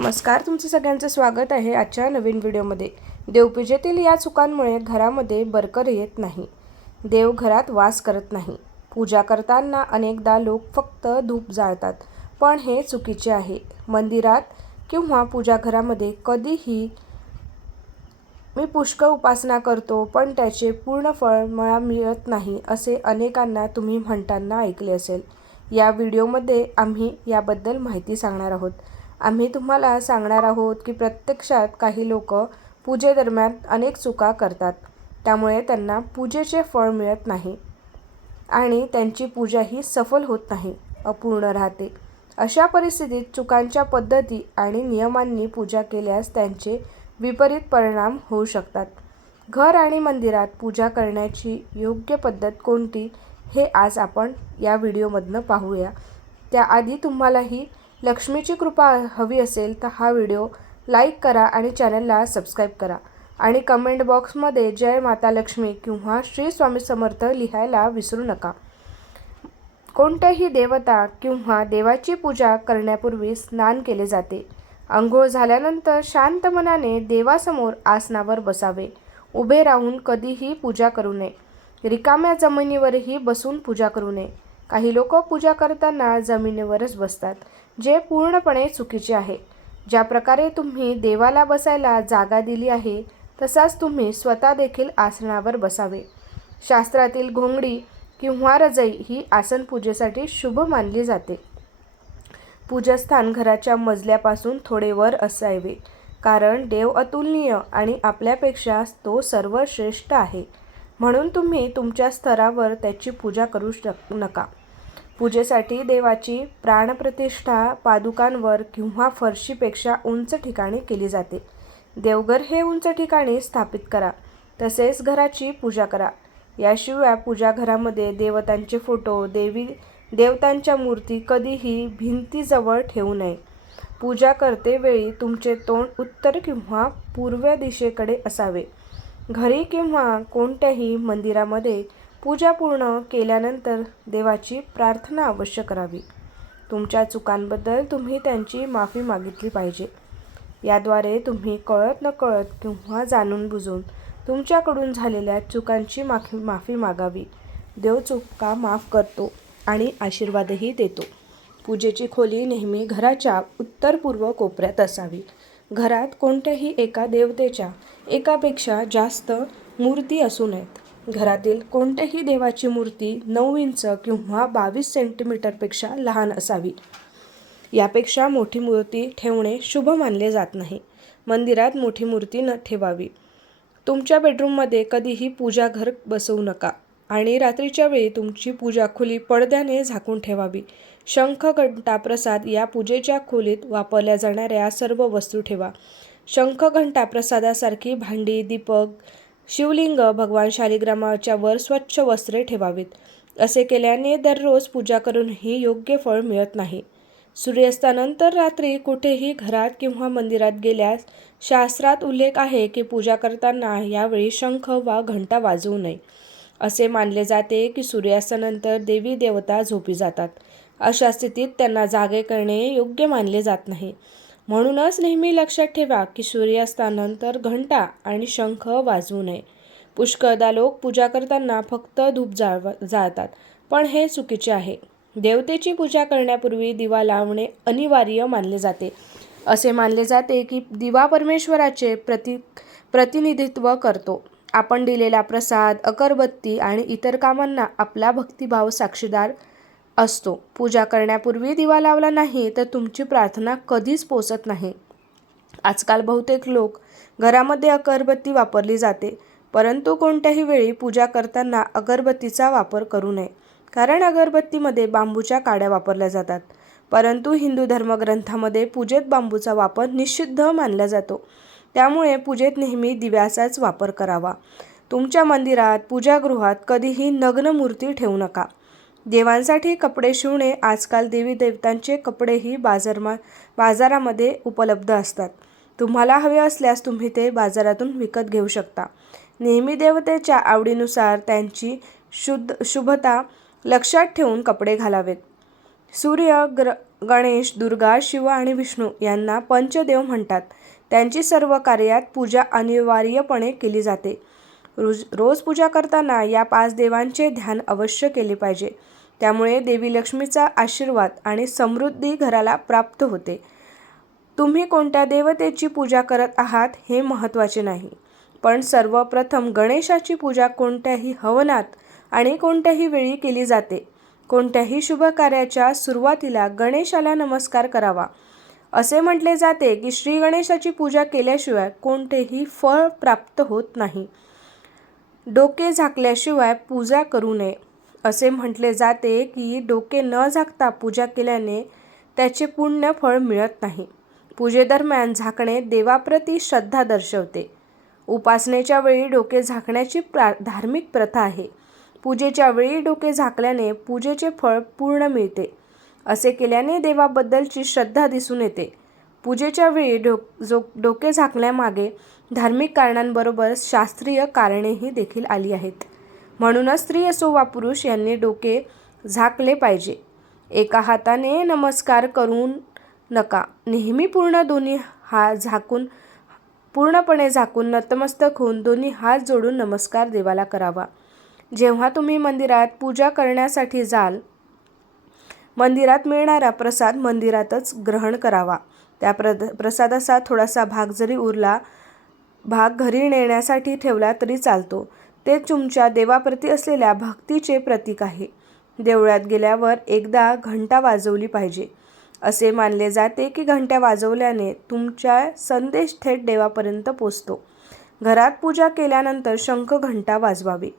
नमस्कार तुमचं सगळ्यांचं स्वागत आहे आजच्या नवीन व्हिडिओमध्ये. देवपूजेतील या चुकांमुळे घरामध्ये बरकर येत नाही. देव घरात वास करत नाही. पूजा करताना अनेकदा लोक फक्त धूप जाळतात पण हे चुकीचे आहे. मंदिरात किंवा पूजाघरामध्ये कधीही मी पुष्कळ उपासना करतो पण त्याचे पूर्ण फळ मला मिळत नाही असे अनेकांना तुम्ही म्हणताना ऐकले असेल. या व्हिडिओमध्ये आम्ही याबद्दल माहिती सांगणार आहोत. आम्ही तुम्हाला सांगणार आहोत की प्रत्यक्षात काही लोक पूजेदरम्यान अनेक चुका करतात. त्यामुळे त्यांना पूजेचे फळ मिळत नाही आणि त्यांची पूजाही सफल होत नाही अपूर्ण राहते. अशा परिस्थितीत चुकांच्या पद्धती आणि नियमांनी पूजा केल्यास त्यांचे विपरीत परिणाम होऊ शकतात. घर आणि मंदिरात पूजा करण्याची योग्य पद्धत कोणती हे आज आपण या व्हिडिओमधनं पाहूया. त्याआधी तुम्हालाही लक्ष्मीची कृपा हवी असेल तर हा व्हिडिओ लाईक करा आणि चॅनलला सबस्क्राईब करा. आणि कमेंट बॉक्समध्ये जय माता लक्ष्मी किंवा श्री स्वामी समर्थ लिहायला विसरू नका. कोणत्याही देवता किंवा देवाची पूजा करण्यापूर्वी स्नान केले जाते. अंघोळ झाल्यानंतर शांत मनाने देवासमोर आसनावर बसावे. उभे राहून कधीही पूजा करू नये. रिकाम्या जमिनीवरही बसून पूजा करू नये. काही लोक पूजा करताना जमिनीवरच बसतात. जे पूर्णपणे चुकीचे आहे. ज्या प्रकारे तुम्ही देवाला बसायला जागा दिली आहे तसाच तुम्ही स्वतः देखील आसनावर बसावे. शास्त्रातील घोंगडी किंवा रजई ही आसन पूजेसाठी शुभ मानली जाते. पूजास्थान घराच्या मजल्यापासून थोडे वर असावे कारण देव अतुलनीय आणि आपल्यापेक्षा तो सर्वश्रेष्ठ आहे. म्हणून तुम्ही तुमच्या स्तरावर त्याची पूजा करू शक नका. पूजेसाठी देवाची प्राणप्रतिष्ठा पादुकांवर किंवा फरशीपेक्षा उंच ठिकाणी केली जाते. देवघर हे उंच ठिकाणी स्थापित करा. तसेच घराची पूजा करा. याशिवाय पूजाघरामध्ये देवतांचे फोटो देवी देवतांच्या मूर्ती कधीही भिंतीजवळ ठेवू नये. पूजा करतेवेळी तुमचे तोंड उत्तर किंवा पूर्व दिशेकडे असावे. घरी किंवा कोणत्याही मंदिरामध्ये पूजा पूर्ण केल्यानंतर देवाची प्रार्थना अवश्य करावी. तुमच्या चुकांबद्दल तुम्ही त्यांची माफी मागितली पाहिजे. याद्वारे तुम्ही कळत नकळत किंवा जाणून बुजून तुमच्याकडून झालेल्या चुकांची माफी माफी मागावी. देव चुका माफ करतो आणि आशीर्वादही देतो. पूजेची खोली नेहमी घराच्या उत्तर पूर्व कोपऱ्यात असावी. घरात कोणत्याही एका देवतेच्या एकापेक्षा जास्त मूर्ती असू नयेत. घरातील कोणत्याही देवाची मूर्ती नऊ इंच किंवा बावीस सेंटीमीटरपेक्षा लहान असावी. यापेक्षा मोठी मूर्ती ठेवणे शुभ मानले जात नाही. मंदिरात मोठी मूर्ती न ठेवावी. तुमच्या बेडरूममध्ये कधीही पूजाघर बसवू नका आणि रात्रीच्या वेळी तुमची पूजा खोली पडद्याने झाकून ठेवावी. शंख घंटा प्रसाद या पूजेच्या खोलीत वापरल्या जाणाऱ्या सर्व वस्तू ठेवा. शंख घंटा प्रसादासारखी भांडी दीपक शिवलिंग भगवान शालिग्रामाच्या वर स्वच्छ वस्त्रे ठेवावीत. असे केल्याने दररोज पूजा करूनही योग्य फळ मिळत नाही. सूर्यास्तानंतर रात्री कुठेही घरात किंवा मंदिरात गेल्यास शास्त्रात उल्लेख आहे की पूजा करताना यावेळी शंख वा घंटा वाजवू नये. असे मानले जाते की सूर्यास्तानंतर देवी देवता झोपी जातात. अशा स्थितीत त्यांना जागे करणे योग्य मानले जात नाही. म्हणूनच नेहमी लक्षात ठेवा की सूर्यास्तानंतर घंटा आणि शंख वाजवू नये. पुष्कळदा लोक पूजा करताना फक्त धूप जाळव जाळतात पण हे चुकीचे आहे. देवतेची पूजा करण्यापूर्वी दिवा लावणे अनिवार्य मानले जाते. असे मानले जाते की दिवा परमेश्वराचे प्रति प्रतिनिधित्व करतो. आपण दिलेला प्रसाद अगरबत्ती आणि इतर कामांना आपला भक्तिभाव साक्षीदार असतो. पूजा करण्यापूर्वी दिवा लावला नाही तर तुमची प्रार्थना कधीच पोचत नाही. आजकाल बहुतेक लोक घरामध्ये अगरबत्ती वापरली जाते. परंतु कोणत्याही वेळी पूजा करताना अगरबत्तीचा वापर करू नये कारण अगरबत्तीमध्ये बांबूच्या काड्या वापरल्या जातात. परंतु हिंदू धर्मग्रंथामध्ये पूजेत बांबूचा वापर निषिद्ध मानला जातो. त्यामुळे पूजेत नेहमी दिव्याचाच वापर करावा. तुमच्या मंदिरात पूजागृहात कधीही नग्न मूर्ती ठेवू नका. देवांसाठी कपडे शिवणे आजकाल देवी देवतांचे कपडेही बाजारमा बाजारामध्ये उपलब्ध असतात. तुम्हाला हवे असल्यास तुम्ही ते बाजारातून विकत घेऊ शकता. नेहमी देवतेच्या आवडीनुसार त्यांची शुद्ध शुभता लक्षात ठेवून कपडे घालावेत. सूर्य ग्र गणेश दुर्गा शिव आणि विष्णू यांना पंचदेव म्हणतात. त्यांची सर्व कार्यात पूजा अनिवार्यपणे केली जाते. रोज रोज पूजा करताना या पाच देवांचे ध्यान अवश्य केले पाहिजे. त्यामुळे देवी लक्ष्मीचा आशीर्वाद आणि समृद्धी घराला प्राप्त होते. तुम्ही कोणत्या देवतेची पूजा करत आहात हे महत्त्वाचे नाही. पण सर्वप्रथम गणेशाची पूजा कोणत्याही हवनात आणि कोणत्याही वेळी केली जाते. कोणत्याही शुभ कार्याच्या सुरुवातीला गणेशाला नमस्कार करावा. असे म्हटले जाते की श्री गणेशाची पूजा केल्याशिवाय कोणतेही फळ प्राप्त होत नाही. डोके झाकल्याशिवाय पूजा करू नये असे म्हटले जाते की डोके न झाकता पूजा केल्याने त्याचे पुण्य फळ मिळत नाही. पूजेदरम्यान झाकणे देवाप्रती श्रद्धा दर्शवते. उपासनेच्या वेळी डोके झाकण्याची प्रा धार्मिक प्रथा आहे. पूजेच्या वेळी डोके झाकल्याने पूजेचे फळ पूर्ण मिळते असे केल्याने देवाबद्दलची श्रद्धा दिसून येते. पूजेच्या वेळी डो जो डोके झाकण्यामागे धार्मिक कारणांबरोबर शास्त्रीय कारणेही देखील आली आहेत. म्हणूनच स्त्री असो वा पुरुष यांनी डोके झाकले पाहिजे. एका हाताने नमस्कार करून नका. नेहमी पूर्ण दोन्ही हात झाकून पूर्णपणे झाकून नतमस्तक होऊन दोन्ही हात जोडून नमस्कार देवाला करावा. जेव्हा तुम्ही मंदिरात पूजा करण्यासाठी जाल मंदिरात मिळणारा प्रसाद मंदिरातच ग्रहण करावा. त्या प्र प्रसादाचा थोडासा भाग जरी उरला भाग घरी नेण्यासाठी ठेवला तरी चालतो. ते तुमच्या देवाप्रती असलेल्या भक्तीचे प्रतीक आहे. देवळात गेल्यावर एकदा घंटा वाजवली पाहिजे. असे मानले जाते की घंट्या वाजवल्याने तुमच्या संदेश थेट देवापर्यंत पोचतो. घरात पूजा केल्यानंतर शंख घंटा वाजवावी.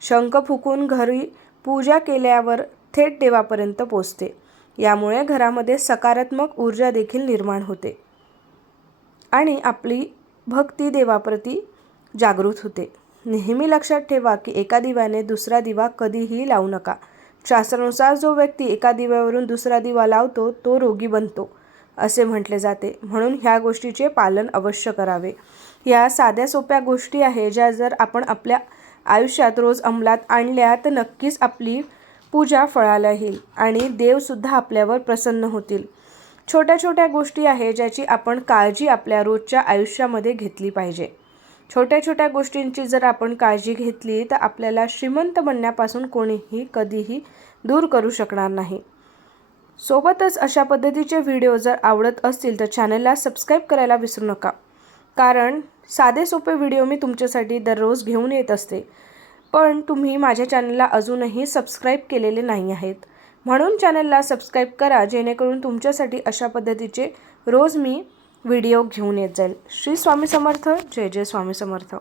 शंख फुकून घरी पूजा केल्यावर थेट देवापर्यंत पोचते. यामुळे घरामध्ये सकारात्मक ऊर्जा देखील निर्माण होते. आणि आपली भक्ती देवाप्रती जागृत होते. नेहमी लक्षात ठेवा की एका दिव्याने दुसरा दिवा कधीही लावू नका. शास्त्रानुसार जो व्यक्ती एका दिव्यावरून दुसरा दिवा लावतो तो रोगी बनतो असे म्हटले जाते. म्हणून ह्या गोष्टीचे पालन अवश्य करावे. या साध्या सोप्या गोष्टी आहे ज्या जर आपण आपल्या आयुष्यात रोज अंमलात आणल्या तर नक्कीच आपली पूजा फळाला येईल आणि देवसुद्धा आपल्यावर प्रसन्न होतील. छोट्या छोट्या गोष्टी आहे ज्याची आपण काळजी आपल्या रोजच्या आयुष्यामध्ये घेतली पाहिजे. छोट्या छोट्या गोष्टींची जर आपण काळजी घेतली तर आपल्याला श्रीमंत बनण्यापासून कोणीही कधीही दूर करू शकणार नाही. सोबतच अशा पद्धतीचे व्हिडिओ जर आवडत असतील तर चॅनलला सबस्क्राईब करायला विसरू नका. कारण साधे सोपे व्हिडिओ मी तुमच्यासाठी दररोज घेऊन येत असते. पण तुम्ही माझ्या चॅनलला अजूनही सबस्क्राईब केलेले नाही आहेत. म्हणून चॅनलला सबस्क्राईब करा जेणेकरून तुमच्यासाठी अशा पद्धतीचे रोज मी व्हिडिओ घेऊन येत जाईल. श्री स्वामी समर्थ. जय जय स्वामी समर्थ.